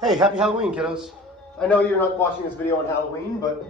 Hey, happy Halloween, kiddos. I know you're not watching this video on Halloween, but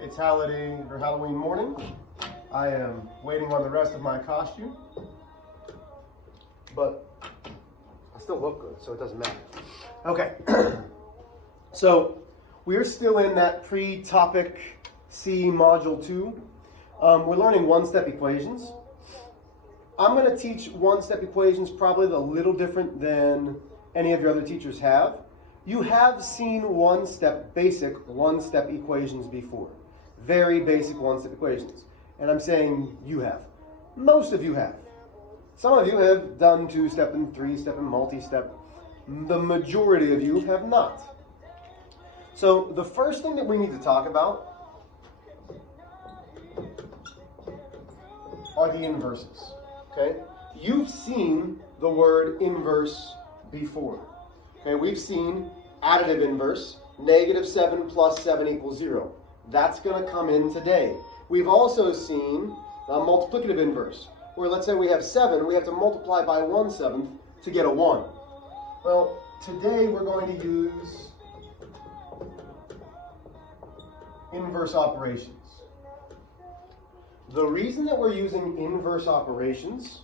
it's Halloween morning. I am waiting on the rest of my costume, but I still look good, so it doesn't matter. Okay, so we're still in that pre-topic C module 2. We're learning one-step equations. I'm going to teach one-step equations probably a little different than any of your other teachers have. You have seen basic one-step equations before. Very basic one-step equations. And I'm saying you have. Most of you have. Some of you have done two-step and three-step and multi-step. The majority of you have not. So the first thing that we need to talk about are the inverses. Okay? You've seen the word inverse before. Okay, we've seen additive inverse, -7 plus 7 equals 0. That's going to come in today. We've also seen a multiplicative inverse, where let's say we have 7, we have to multiply by 1/7 to get a 1. Well, today we're going to use inverse operations. The reason that we're using inverse operations,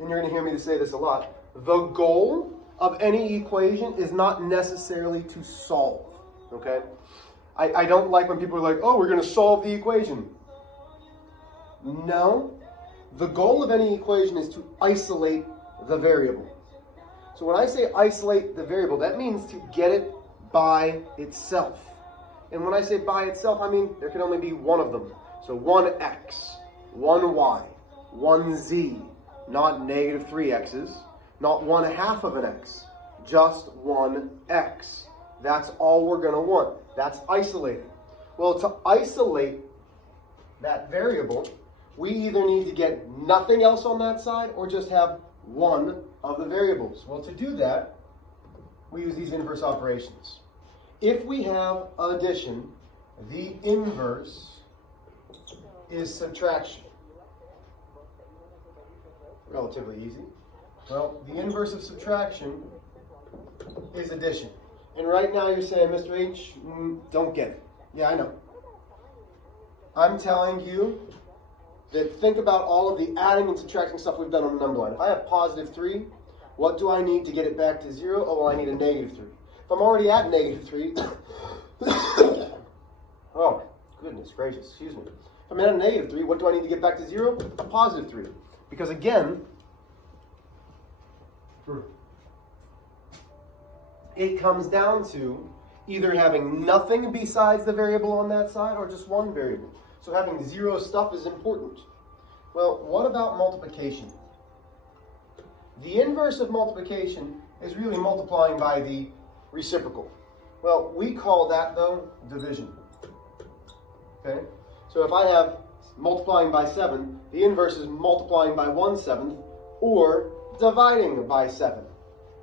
and you're going to hear me say this a lot, the goal of any equation is not necessarily to solve, okay? I don't like when people are like, oh, we're going to solve the equation. No, the goal of any equation is to isolate the variable. So when I say isolate the variable, that means to get it by itself. And when I say by itself, I mean there can only be one of them. So one x, one y, one z, not -3 x's. Not 1/2 of an x, just one x. That's all we're going to want. That's isolated. Well, to isolate that variable, we either need to get nothing else on that side or just have one of the variables. Well, to do that, we use these inverse operations. If we have addition, the inverse is subtraction. Relatively easy. Well, the inverse of subtraction is addition. And right now you're saying, Mr. H, don't get it. Yeah, I know. I'm telling you that think about all of the adding and subtracting stuff we've done on the number line. If I have +3, what do I need to get it back to 0? Oh, well, I need a -3. If I'm already at -3, oh, goodness gracious, excuse me. If I'm at a -3, what do I need to get back to 0? A +3. Because again, it comes down to either having nothing besides the variable on that side or just one variable. So having 0 stuff is important. Well, what about multiplication? The inverse of multiplication is really multiplying by the reciprocal. Well, we call that, though, division. Okay? So if I have multiplying by 7, the inverse is multiplying by 1/7 or dividing by 7.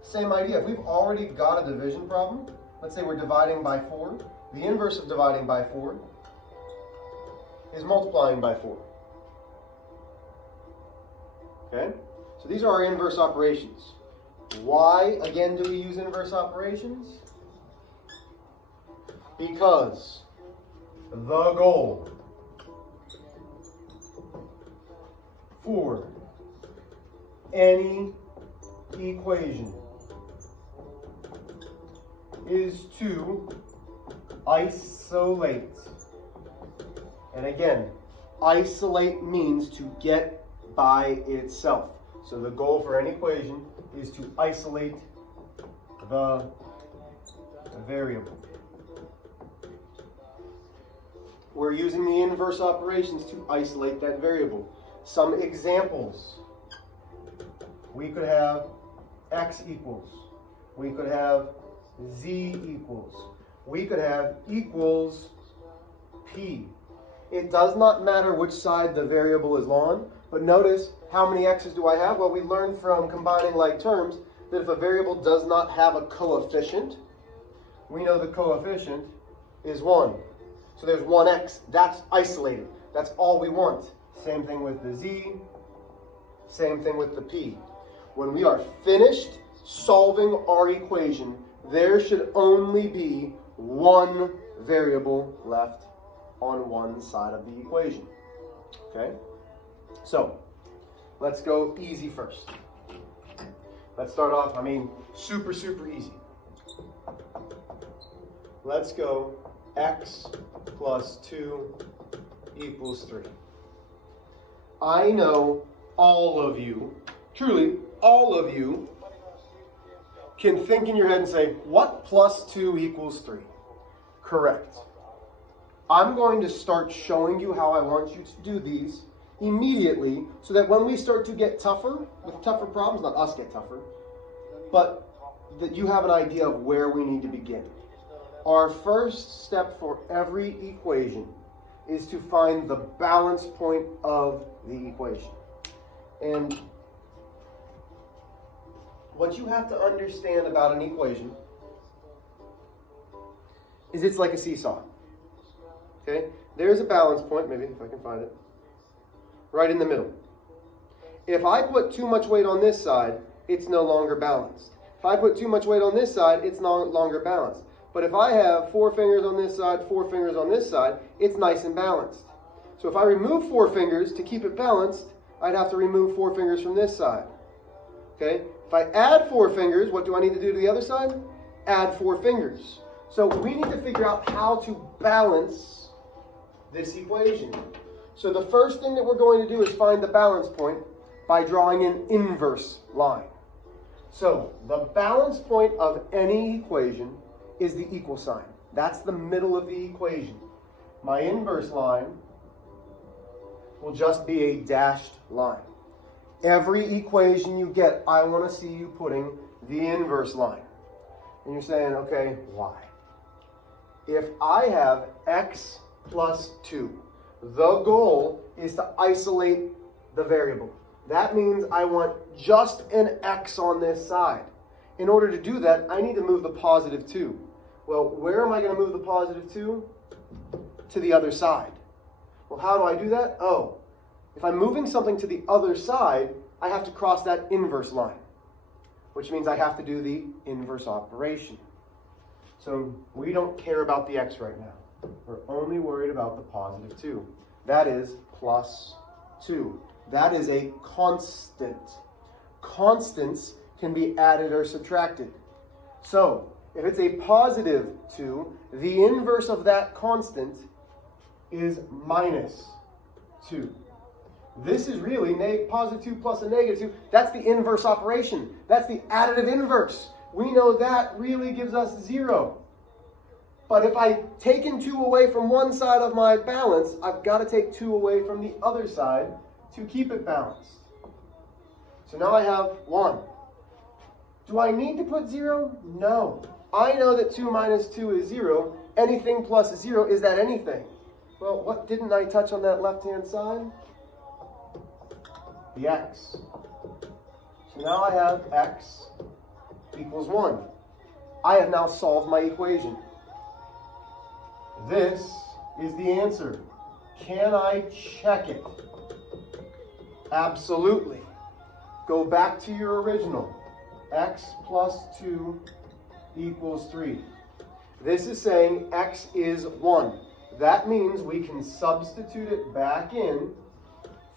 Same idea. If we've already got a division problem, let's say we're dividing by 4, the inverse of dividing by 4 is multiplying by 4. Okay? So these are our inverse operations. Why, again, do we use inverse operations? Because the goal for any equation is to isolate. And again, isolate means to get by itself. So the goal for any equation is to isolate the variable. We're using the inverse operations to isolate that variable. Some examples. We could have x equals. We could have z equals. We could have equals p. It does not matter which side the variable is on, but notice how many x's do I have? Well, we learned from combining like terms that if a variable does not have a coefficient, we know the coefficient is 1. So there's 1x. That's isolated. That's all we want. Same thing with the z. Same thing with the p. When we are finished solving our equation, there should only be one variable left on one side of the equation. Okay? So, let's go easy first. Let's start off, super easy. Let's go x plus 2 equals 3. I know all of you, truly all of you, can think in your head and say, what plus 2 equals 3? Correct. I'm going to start showing you how I want you to do these immediately so that when we start to get tougher, with tougher problems, not us get tougher, but that you have an idea of where we need to begin. Our first step for every equation is to find the balance point of the equation. And what you have to understand about an equation is it's like a seesaw. Okay? There's a balance point, maybe if I can find it, right in the middle. If I put too much weight on this side, it's no longer balanced. If I put too much weight on this side, it's no longer balanced. But if I have 4 fingers on this side, 4 fingers on this side, it's nice and balanced. So if I remove 4 fingers to keep it balanced, I'd have to remove 4 fingers from this side. Okay? If I add 4 fingers, what do I need to do to the other side? Add 4 fingers. So we need to figure out how to balance this equation. So the first thing that we're going to do is find the balance point by drawing an inverse line. So the balance point of any equation is the equal sign. That's the middle of the equation. My inverse line will just be a dashed line. Every equation you get, I want to see you putting the inverse line. And you're saying, okay, why? If I have x plus 2, the goal is to isolate the variable. That means I want just an x on this side. In order to do that, I need to move the positive 2. Well, where am I going to move the positive 2? To the other side. Well, how do I do that? Oh, if I'm moving something to the other side, I have to cross that inverse line, which means I have to do the inverse operation. So we don't care about the x right now. We're only worried about the positive 2. That is plus 2. That is a constant. Constants can be added or subtracted. So if it's a positive 2, the inverse of that constant is minus 2. This is really positive 2 plus a negative 2. That's the inverse operation. That's the additive inverse. We know that really gives us 0. But if I've taken 2 away from one side of my balance, I've got to take 2 away from the other side to keep it balanced. So now I have 1. Do I need to put 0? No. I know that 2 minus 2 is 0. Anything plus 0, is that anything? Well, what didn't I touch on that left-hand side? The x. So now I have x equals 1. I have now solved my equation. This is the answer. Can I check it? Absolutely. Go back to your original. X plus 2 equals 3. This is saying x is 1. That means we can substitute it back in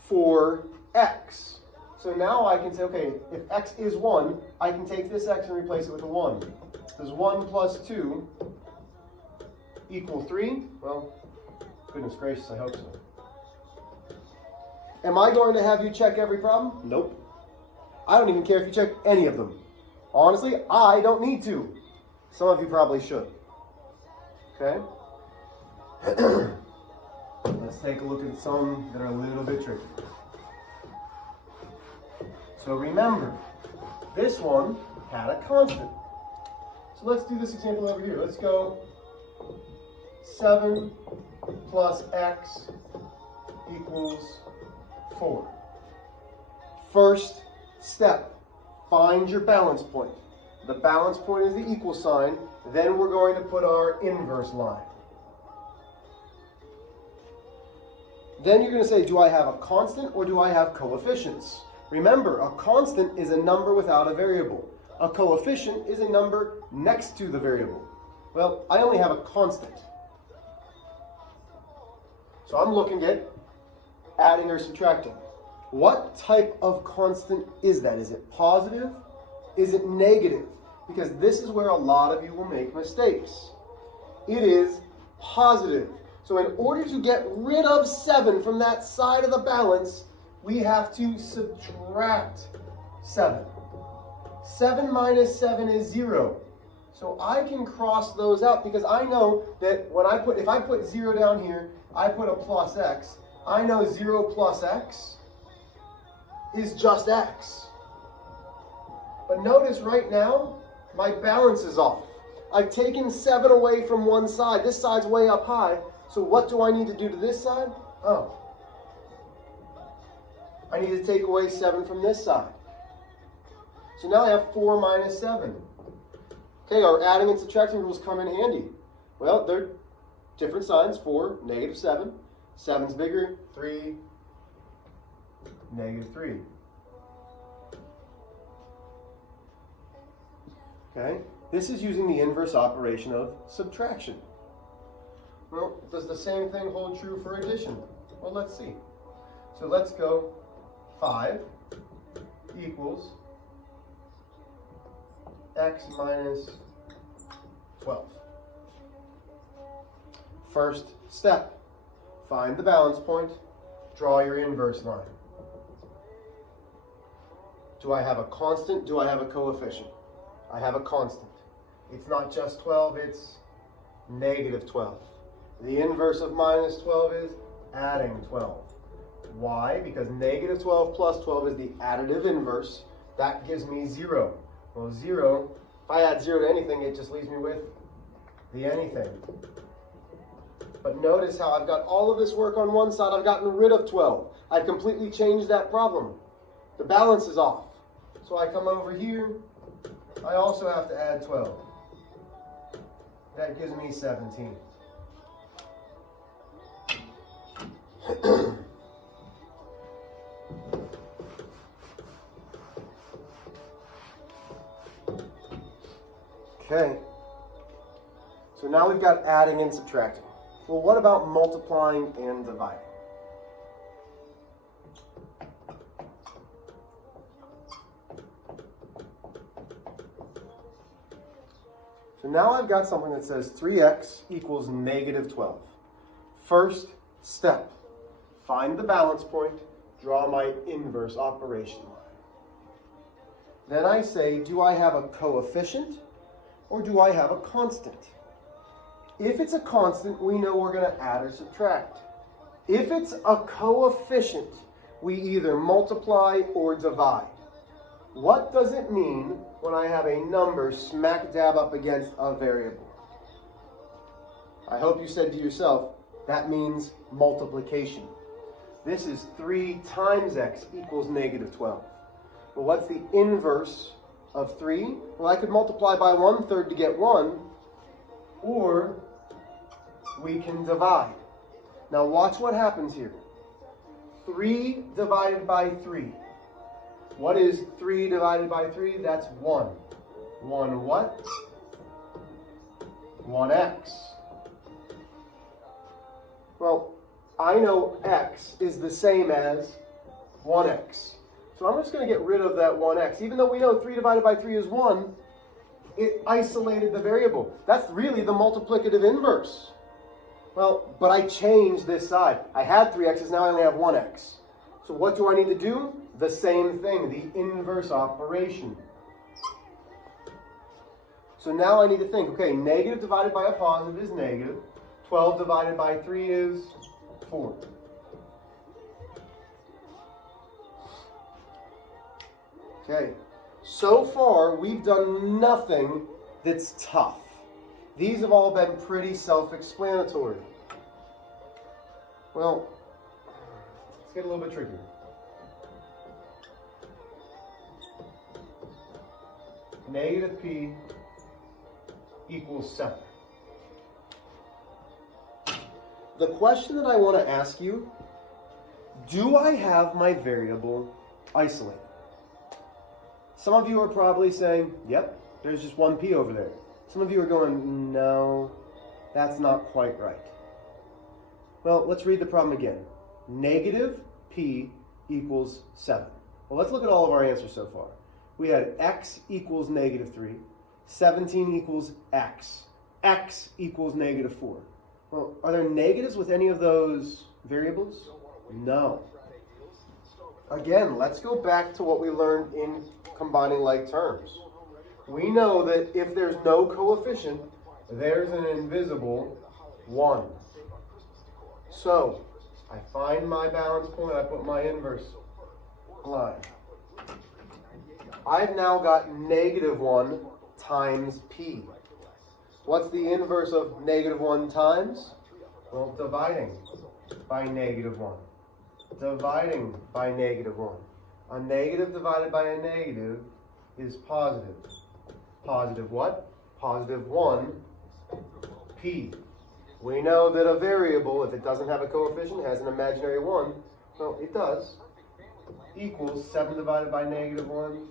for x. So now I can say, okay, if x is 1, I can take this x and replace it with a 1. Does 1 plus 2 equal 3? Well, goodness gracious, I hope so. Am I going to have you check every problem? Nope. I don't even care if you check any of them. Honestly, I don't need to. Some of you probably should. Okay? Let's take a look at some that are a little bit tricky. So remember, this one had a constant. So let's do this example over here. Let's go 7 plus x equals 4. First step, find your balance point. The balance point is the equal sign. Then we're going to put our inverse line. Then you're going to say, do I have a constant or do I have coefficients? Remember, a constant is a number without a variable. A coefficient is a number next to the variable. Well, I only have a constant. So I'm looking at adding or subtracting. What type of constant is that? Is it positive? Is it negative? Because this is where a lot of you will make mistakes. It is positive. So in order to get rid of 7 from that side of the balance, we have to subtract 7. 7 minus 7 is 0. So I can cross those out because I know that if I put 0 down here, I put a plus x. I know 0 plus x is just x. But notice right now, my balance is off. I've taken 7 away from one side. This side's way up high. So what do I need to do to this side? Oh. I need to take away 7 from this side. So now I have 4 minus 7. Okay, our adding and subtracting rules come in handy. Well, they're different signs. 4, negative 7. 7's bigger. 3, negative 3. Okay, this is using the inverse operation of subtraction. Well, does the same thing hold true for addition? Well, let's see. So let's go 5 equals x minus 12. First step, find the balance point, draw your inverse line. Do I have a constant? Do I have a coefficient? I have a constant. It's not just 12, it's negative 12. The inverse of minus 12 is adding 12. Why? Because negative 12 plus 12 is the additive inverse. That gives me 0. Well, 0, if I add 0 to anything, it just leaves me with the anything. But notice how I've got all of this work on one side. I've gotten rid of 12. I've completely changed that problem. The balance is off. So I come over here. I also have to add 12. That gives me 17. Okay. So now we've got adding and subtracting. Well, what about multiplying and dividing? So now I've got something that says 3x equals negative 12. First step, find the balance point, draw my inverse operation line. Then I say, do I have a coefficient or do I have a constant? If it's a constant, we know we're going to add or subtract. If it's a coefficient, we either multiply or divide. What does it mean when I have a number smack dab up against a variable? I hope you said to yourself, that means multiplication. This is 3 times x equals negative 12. Well, what's the inverse of 3? Well, I could multiply by 1/3 to get 1, or we can divide. Now watch what happens here. 3 divided by 3. What is 3 divided by 3? That's 1. 1 what? 1x. Well, I know x is the same as 1x. So I'm just going to get rid of that 1x. Even though we know 3 divided by 3 is 1, it isolated the variable. That's really the multiplicative inverse. Well, but I changed this side. I had 3x's, now I only have 1x. So what do I need to do? The same thing, the inverse operation. So now I need to think, okay, negative divided by a positive is negative. 12 divided by 3 is 4. Okay, so far we've done nothing that's tough. These have all been pretty self-explanatory. Well, let's get a little bit trickier. Negative p equals 7. The question that I want to ask you, do I have my variable isolated? Some of you are probably saying, yep, there's just one p over there. Some of you are going, no, that's not quite right. Well, let's read the problem again. Negative p equals 7. Well, let's look at all of our answers so far. We had x equals negative 3, 17 equals x equals negative 4. Well, are there negatives with any of those variables? No. Again, let's go back to what we learned in combining like terms. We know that if there's no coefficient, there's an invisible 1. So, I find my balance point, I put my inverse line. I've now got negative 1 times p. What's the inverse of negative 1 times? Well, dividing by negative 1. Dividing by negative 1. A negative divided by a negative is positive. Positive what? Positive 1 p. We know that a variable, if it doesn't have a coefficient, has an imaginary 1. Well, it does. Equals 7 divided by negative 1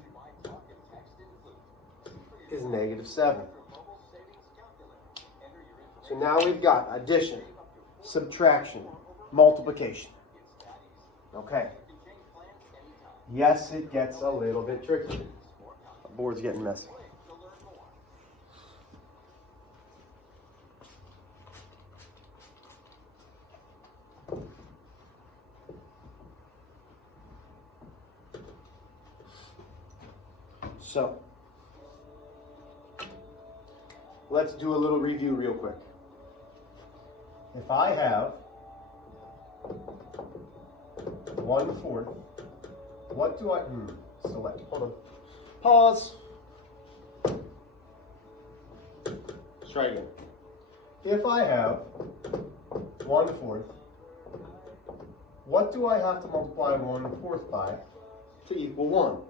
is negative 7. So now we've got addition, subtraction, multiplication. Okay. Yes, it gets a little bit tricky. The board's getting messy. So, let's do a little review real quick. If I have 1/4, what do I select? Hold on. Pause. Let's try again. If I have 1/4, what do I have to multiply 1/4 by to equal 1?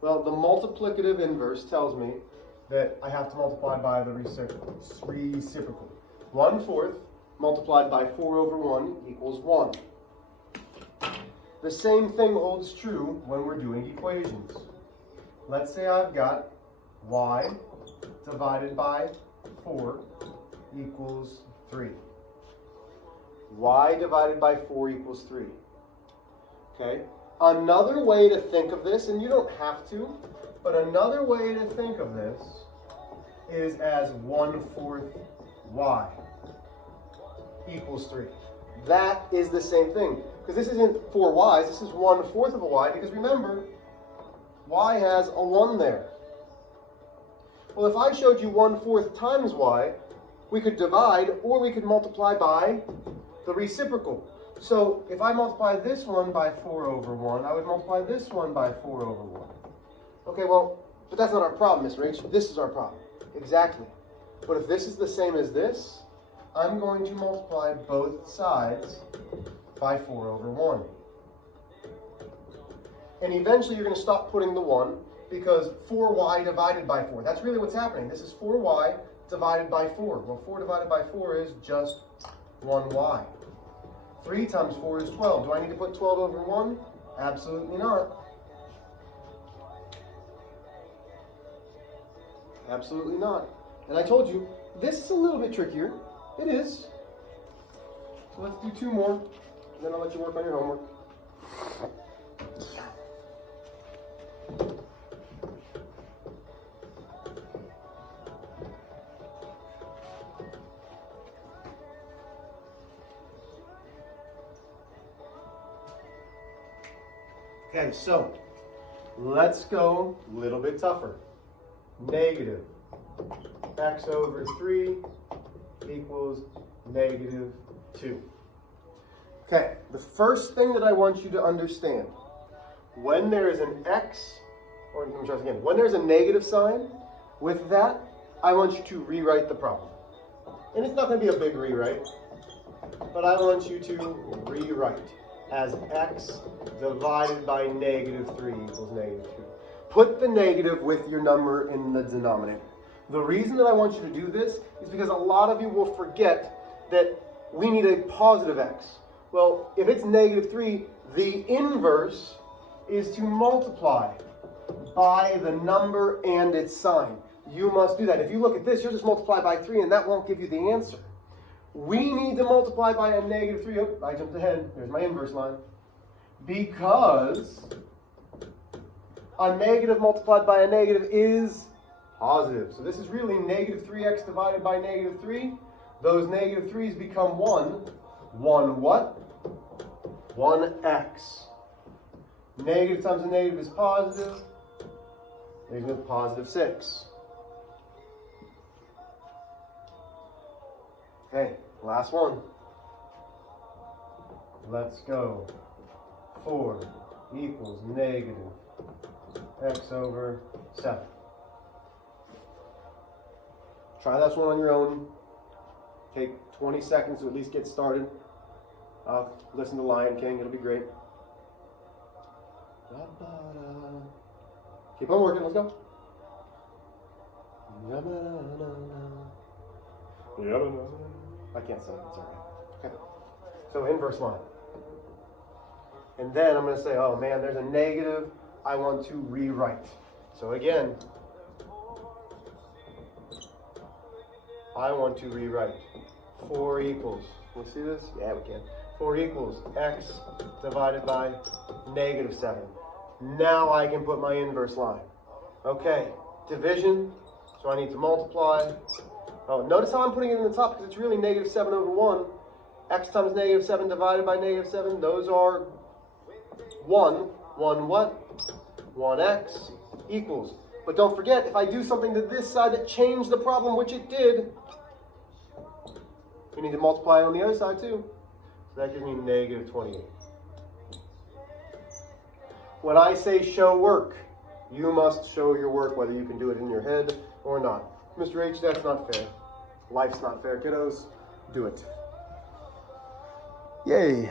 Well, the multiplicative inverse tells me that I have to multiply by the reciprocal. 1/4 multiplied by 4 over 1 equals 1. The same thing holds true when we're doing equations. Let's say I've got y divided by 4 equals 3. Y divided by 4 equals 3. Okay? Another way to think of this, and you don't have to, but another way to think of this is as 1/4 y equals 3. That is the same thing. Because this isn't 4 y's, this is 1/4 of a y, because remember, y has a 1 there. Well, if I showed you 1/4 times y, we could divide or we could multiply by the reciprocal. So if I multiply this one by 4 over 1, I would multiply this one by 4 over 1. Okay, well, but that's not our problem, Miss Rach. This is our problem. Exactly. But if this is the same as this, I'm going to multiply both sides by 4 over 1. And eventually you're going to stop putting the 1 because 4y divided by 4. That's really what's happening. This is 4y divided by 4. Well, 4 divided by 4 is just 1y. 3 times 4 is 12. Do I need to put 12 over 1? Absolutely not. Absolutely not. And I told you, this is a little bit trickier. It is. So let's do 2 more, and then I'll let you work on your homework. Okay, so let's go a little bit tougher. Negative x over 3 equals negative 2. Okay, the first thing that I want you to understand, when there is an x, or let me try this again, when there's a negative sign, with that, I want you to rewrite the problem. And it's not going to be a big rewrite, but I want you to rewrite as x divided by negative 3 equals negative 2. Put the negative with your number in the denominator. The reason that I want you to do this is because a lot of you will forget that we need a positive x. Well, if it's negative 3, the inverse is to multiply by the number and its sign. You must do that. If you look at this, you'll just multiply by 3 and that won't give you the answer. We need to multiply by a -3. Oh, I jumped ahead. There's my inverse line. Because a negative multiplied by a negative is positive. So this is really -3x divided by -3. Those -3's become 1. 1 what? 1x. Negative times a negative is positive. There's no +6. Okay, last one. Let's go. 4 equals -x/7. Try this one on your own. Take 20 seconds to at least get started. Listen to Lion King, it'll be great. Keep on working, let's go. I can't sing, it's alright. Okay. So inverse line. And then I'm going to say, oh man, there's a negative I want to rewrite. So again, I want to rewrite 4 equals, can we see this? Yeah, we can. 4 equals x divided by -7. Now I can put my inverse line. Okay, division, so I need to multiply. Oh, notice how I'm putting it in the top because it's really -7/1. X times -7 divided by -7, those are 1. 1 what? 1x equals. But don't forget, if I do something to this side that changed the problem, which it did, we need to multiply on the other side too. So that gives me -28. When I say show work, you must show your work whether you can do it in your head or not. Mr. H, that's not fair. Life's not fair, kiddos. Do it. Yay.